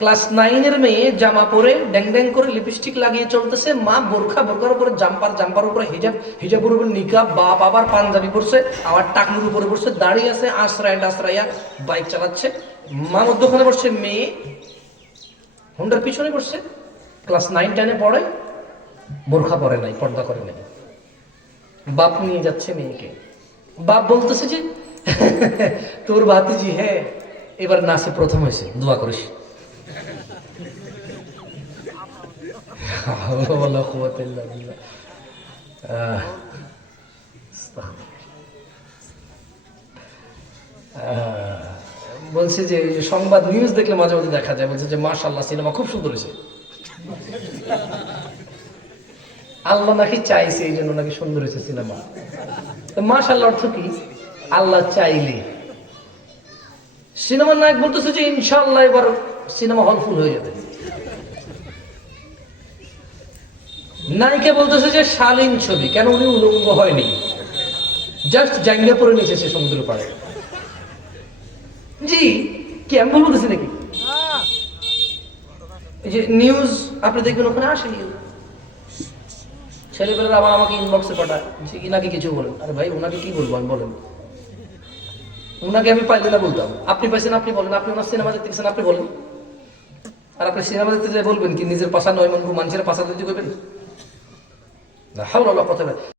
Class 9 এর মেয়ে জামা পরে ড্যাং ড্যাং করে লিপস্টিক লাগিয়ে চলতেছে, মা বোরখার উপরে জাম্পার উপরে হিজাবের উপরে নিকাব, বাপ আবার পাঞ্জাবি পরছে, আবার টাকনুর উপরে পড়ছে, দাঁড়িয়ে আছে আশ্রায়া বাইক চালাচ্ছে। মা মধ্যখানে বসছে, মেয়ে হোন্ডার পিছনে বসছে। ক্লাস 9-10 পড়ে, বোরখা পরে নাই, পর্দা করে নাই। বাপ নিয়ে যাচ্ছে মেয়েকে। বাপ বলতেছে যে তোর ভাতিজি হ্যাঁ এবার নাচে প্রথম হয়েছে, দোয়া করিস। বলছে যে সংবাদ নিউজ দেখলে মাঝে মাঝে দেখা যায়, বলছে যে মাশাআল্লাহ সিনেমা খুব সুন্দর হয়েছে। আল্লাহ নাকি চাইছে এই জন্য নাকি সুন্দর হয়েছে সিনেমা। মাশাআল্লাহ অর্থ কি? আল্লাহ চাইলে। সিনেমার নায়ক বলতেছে যে ইনশাআল্লাহ এবার সিনেমা হল ফুল হয়ে যাবে। নায়িকা বলতেছে যে শালীন ছবি, কেন উনি উলঙ্গ হয়নি, জাস্ট জাঙ্গিয়া পরে নিয়েছে সমুদ্র পাড়ে। জি কি আমি ভুল বলতেছি নাকি? এই যে নিউজ আপনি দেখবেন ওখানে আসে ছেলেপেলেরা আবার আমাকে ইনবক্সে পাঠায় যে ইনাকে কিছু বলেন। আরে ভাই ওনাকে কি বলবো আমি, বলেন। ওনাকে আমি পাইলে না বলতাম, আপনি পাইছেন আপনি বলেন, আপনি ওনার সিনেমা দেখতে গেছেন আপনি বলেন। আর আপনি সিনেমা দেখতে বলবেন কি নিজের পাশা নয় মানুষের পাশা দিতে করবেন না? হাওলা কথা